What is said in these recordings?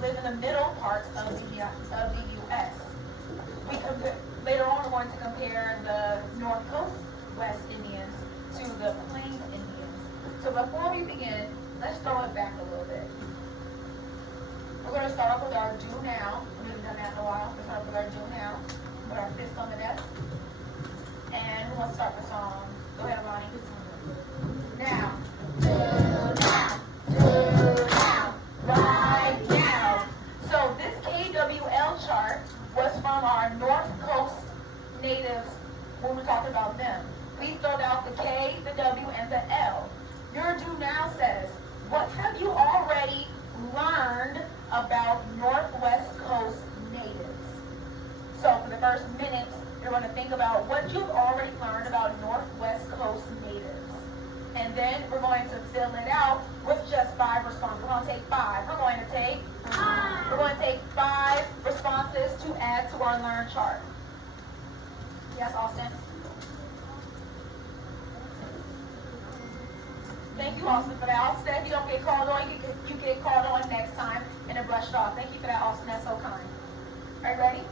live in the middle part of the U.S. Later on, we're going to compare the North Coast West Indians to the Plains Indians. So before we begin, let's throw it back a little bit. We're going to start off with our do now. We haven't done that in a while. We're going to start with our do now. Put our fist on the desk. And who wants to start the song? Go ahead, Ronnie. Now. Do now. Do now. Right now. So this KWL chart was from our North Coast natives when we're talking about them. We filled out the K, the W, and the L. Your do now says, what have you already learned about Northwest Coast natives? So for the first minute, you're going to think about what you've already learned about Northwest Coast natives. And then we're going to fill it out with just 5 responses. We're going to take 5. We're going to take 5 responses to add to our learn chart. Yes, Austin? Thank you, Austin, for that. Austin said if you don't get called on, you get called on next time and then brushed off. Thank you for that, Austin. That's so kind. Are you ready?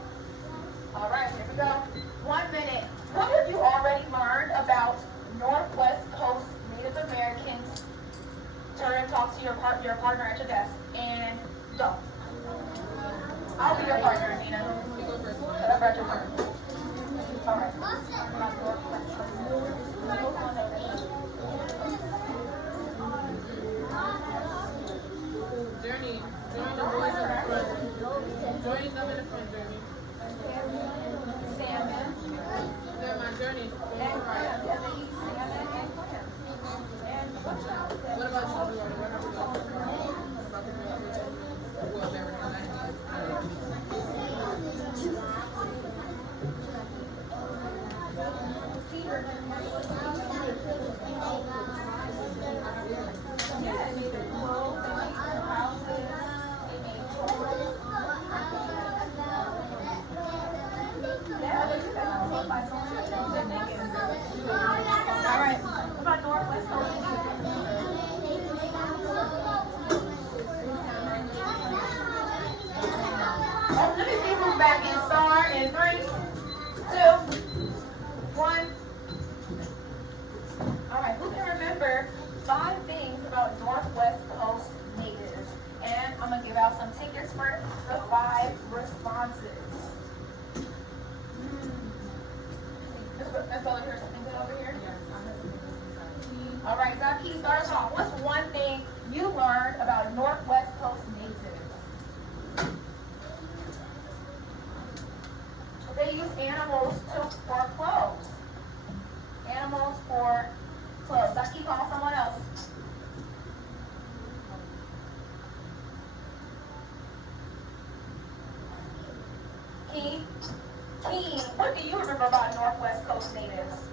All right, here we go. 1 minute. What have you already learned about Northwest Coast Native Americans? Turn and talk to your partner at your desk. And go. I'll be your partner, Nina. You go first. I'll write your turn. All right. Journey. Join the boys in the front. Join them in the front, Journey. Salmon. They're my journey. And clams. And they eat salmon and clams. And What about you? What have we got? About the who else ever done that? yeah, they make clothes, they make houses, they make toys. Yeah, they do that on both sides. All right, what about Northwest Coast Indians? Oh, let me see who's back in star in 3, 2, 1. All right, who can remember 5 things about Northwest Coast natives? And I'm going to give out some tickets for the 5 responses. Let's go here. Something good over here? All right, Zaki, start us off. What's one thing you learned about Northwest Coast natives? They use animals for clothes. Animals for clothes. Zaki, call someone else. Key, what do you remember about Northwest Coast natives?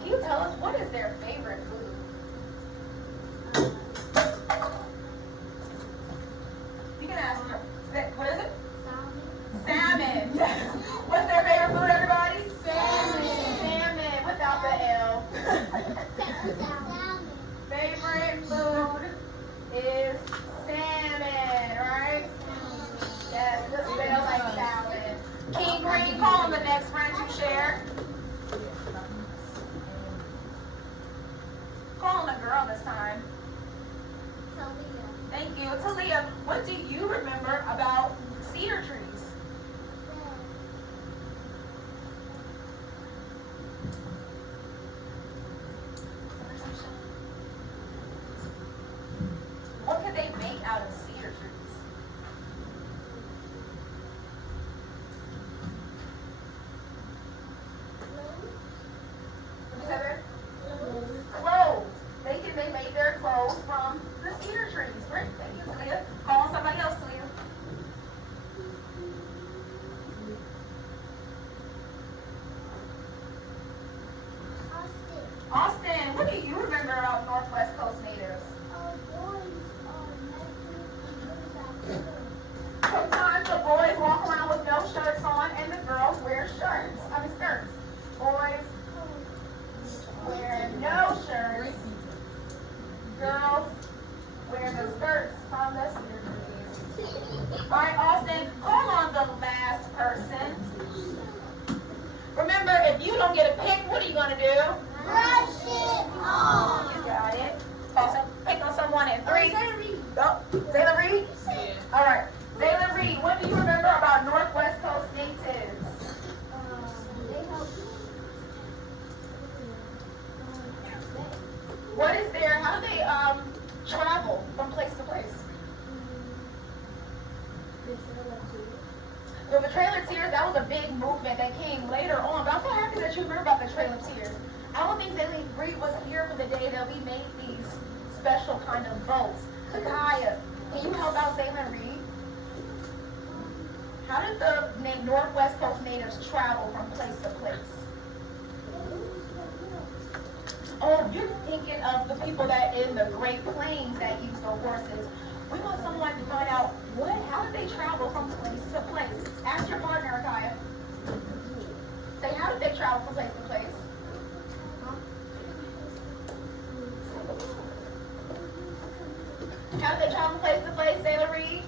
Can you tell us what is their favorite food? You can ask her. What is it? Salmon. What's their favorite food, everybody? Salmon. Salmon without the L. Favorite food is salmon, right? Yes, it just smells like salmon. King Green, call on the next friend you share. Call on a girl this time. Thank you. Talia, what do you remember about cedar trees? What could they make out of cedar trees? What you said there? Clothes. They make their clothes from the cedar trees. Great. Thank you, Talia. Call somebody else. Brush it off. You got it. Also, pick on someone in 3. Oh, Zayla Reed? Yeah. All right. Zayla Reed, what do you remember about Northwest Coast natives? What is their, how do they travel from place to place? So the Trailer Tears, that was a big movement that came later on. But I'm so happy that you remember about the Trailer Tears. I don't think Zayla Reed was here for the day that we made these special kind of boats. Kaya, can you help out Zayla Reed? How did the Northwest Coast natives travel from place to place? Oh, you're thinking of the people that in the Great Plains that use the horses. We want someone to find out how did they travel from place to place? Ask your partner, Kaya. Say, how did they travel from place to place? How did they travel from place to place, Zayla Reed?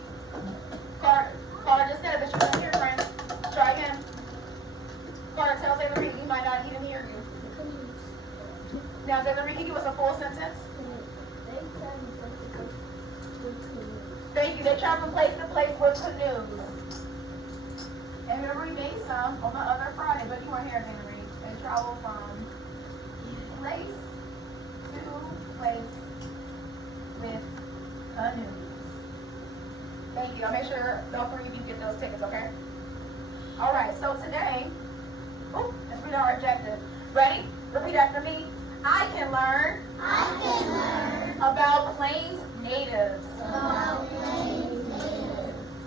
Carter just said it, but you couldn't hear, friend. Try again. Carter, tell Zayla Reed, you might not even hear you. Now, Zayla Reed, can you give us a full sentence? Thank you. They travel from place to place with canoes. And remember, we made some on the other Friday, but you weren't here, Zayla Reed. They travel from place to place with canoes. Thank you. I'll make sure all 3 of you get those tickets, okay? All right, so today, let's read our objective. Ready? Repeat after me. I can learn about Plains natives.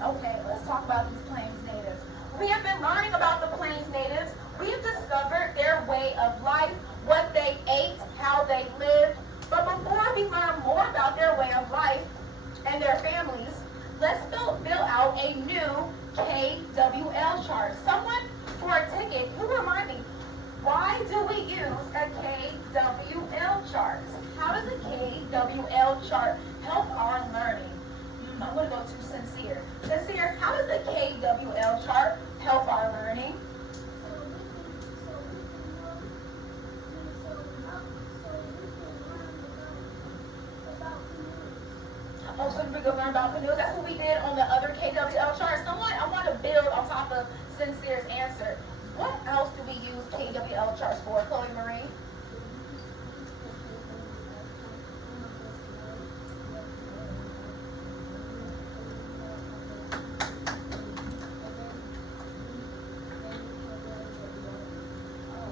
Okay, let's talk about these Plains natives. We have been learning about the Plains natives. We have discovered their way of life, what they ate, how they lived. But before we learn more about their way of life and their families, let's fill out a new KWL chart. Someone for a ticket, who remind me, why do we use a KWL chart? How does a KWL chart help our learning? I'm going to go to Sincere. Sincere, how does a KWL chart help our learning? Oh, so we can learn about canoes. That's what we did on the other KWL chart. I want to build on top of Sincere's answer. What else do we use KWL charts for, Chloe Marie?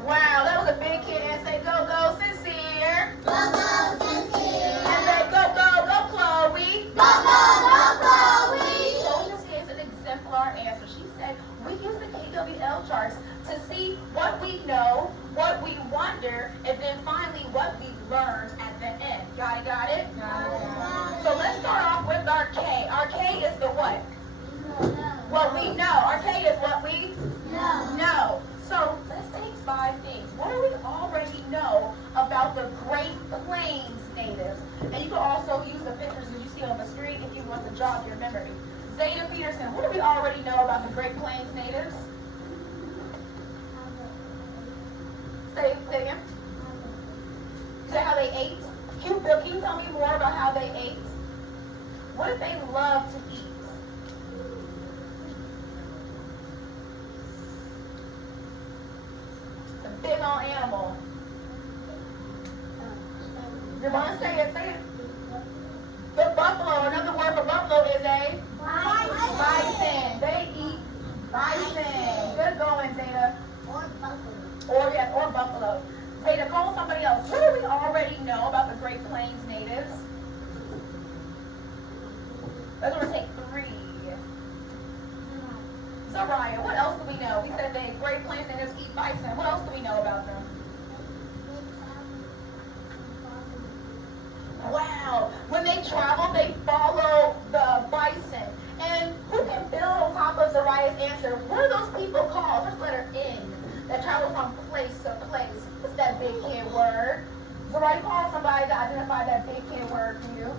Wow, that was a big kid and say go, go, Sincere. Go, go, Sincere. And say go, go, go, Chloe. Go, go, go, Chloe. Chloe just gave an exemplar answer. She said we use the KWL charts to see what we know, what we wonder, and then finally what we learned at the end. Got it, got it? Got it. So let's start off with our K. Our K is the what? What we know. Our K is what we know. So let's take 5 things. What do we already know about the Great Plains natives? And you can also use the pictures that you see on the screen if you want to jog your memory. Zayda Peterson, what do we already know about the Great Plains natives? Say it again. Say how they ate. Can you tell me more about how they ate? What did they love to eat? It's a big old animal. You want to say it? Say it. The buffalo. Another word for buffalo is a bison. They eat bison. Good going, Zayda. Or buffalo. Zayda, call somebody else. What do we already know about the Great Plains natives? Let's take 3. Soraya, what else do we know? We said the Great Plains natives eat bison. What else do we know about them? Wow. When they travel, they follow the bison. And who can build on top of Zoraya's answer? What are those people called? First letter N. That travel from place to place. What's that big kid word? Zoraya, call somebody to identify that big kid word for you.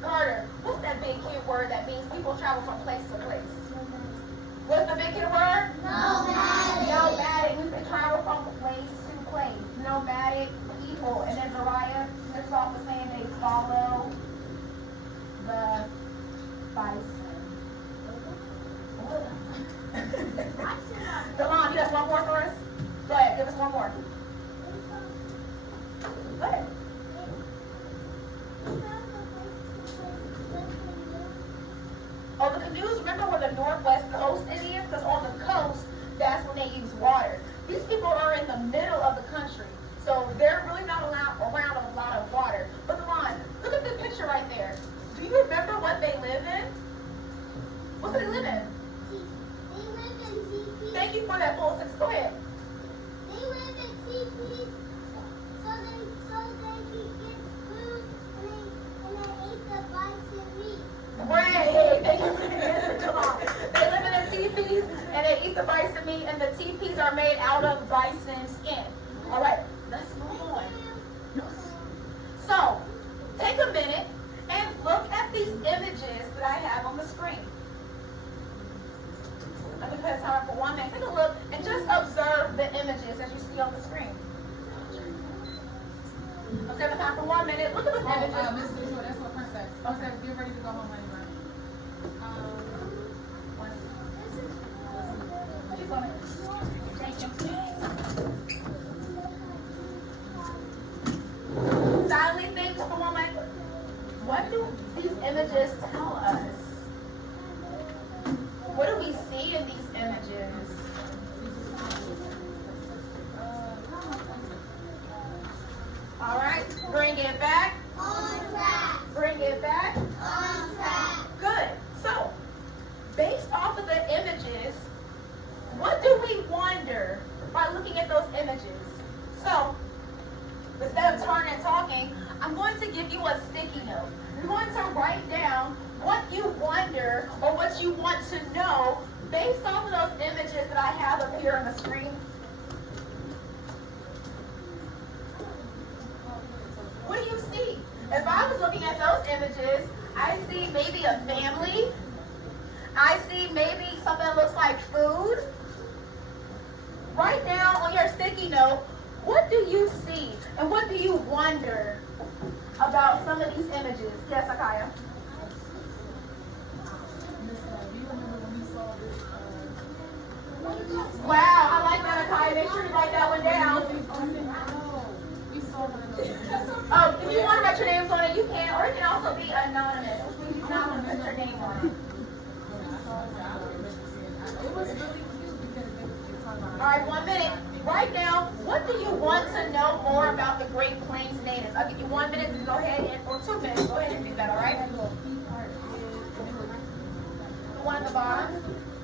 Carter, what's that big kid word that means people travel from place to place? What's the big kid word? one more. Go ahead. Oh, the canoes, remember where the northwest coast Indians? Because on the coast, that's when they use water. These people are in the middle of the country, so they're really not around a lot of water. But come on, look at the picture right there. Do you remember what they live in? What do they live in? They live in teepees. Thank you for that full six. Go ahead. They live in teepees, so they can get food, and they eat the bison meat. Great. Thank you for the answer, Jamal. They live in the teepees and they eat the bison meat, and the teepees are made out of bison skin. All right, let's move on. So, take a minute and look at these images that I have on the screen. Let me put time for 1 minute. Take a look and just observe the images as you see on the screen. Observe the time for 1 minute. Look at the images. Miss DuJour, that's what Princess. Princess, get ready to go home, honey. Silently think for 1 minute. What do these images tell us? What do we see in these images? All right, bring it back. On track. Bring it back. On track. Good. So, based off of the images, what do we wonder by looking at those images? So, instead of turning and talking, I'm going to give you a sticky note. You're going to write down what you wonder or what you want to know based off of those images that I have up here on the screen. What do you see? If I was looking at those images, I see maybe a family. I see maybe something that looks like food. Write down on your sticky note, what do you see and what do you wonder about some of these images? Yes, Akaya. Wow, I like that, Akaya. Make sure you write that one down. Oh, if you want to write your names on it, you can, or it can also be anonymous, which means you don't want to put your name on it. All right, 1 minute. Write down, what do you want to know more about the Great Plains natives? I'll give you 1 minute to go ahead and, or 2 minutes, go ahead and do that, all right? The one at the bottom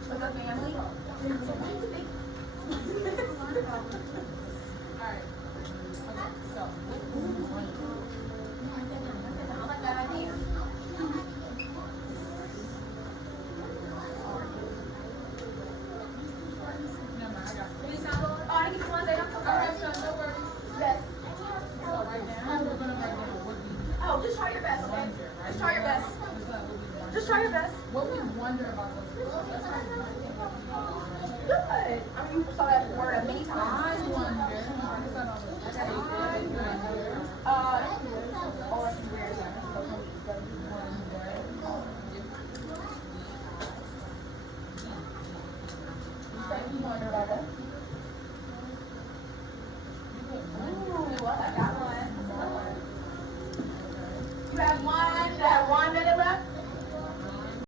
with the family. Alright. So, I like that idea. Oh, I give you one second. alright, so no worries. Yes. So right now, we're gonna write down what we Oh, just try your best, okay? Just try your best. Just try your best. What we wonder about those people. That's right. Good. I mean, you saw that word a many I times. wonder. Oh, let's see where is that? You said you wonder about that.